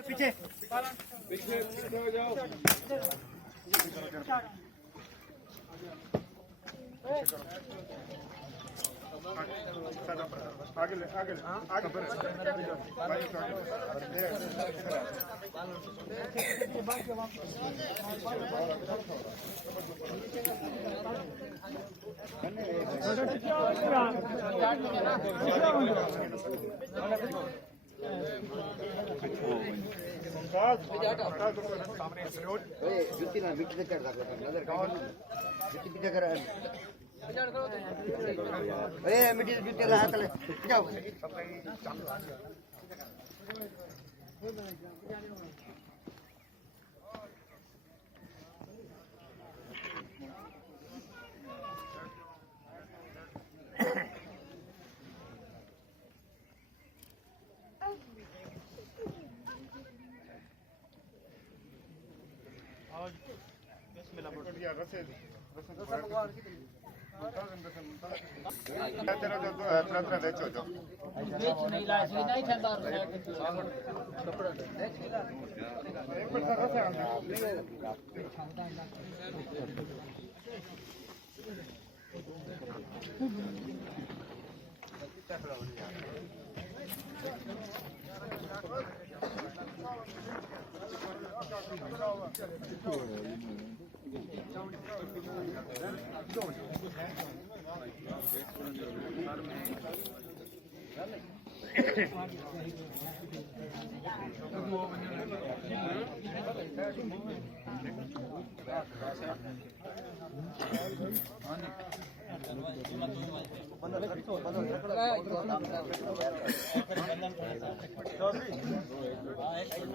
पीछे पीछे पीछे हो जाओ। आगे ले आगे ले आगे जुत्ती ना मिट्टी चढ़ रहा नजर जुत्ती पीछे कर ए मिट्टी जुत्ती ला हाथ ले जाओ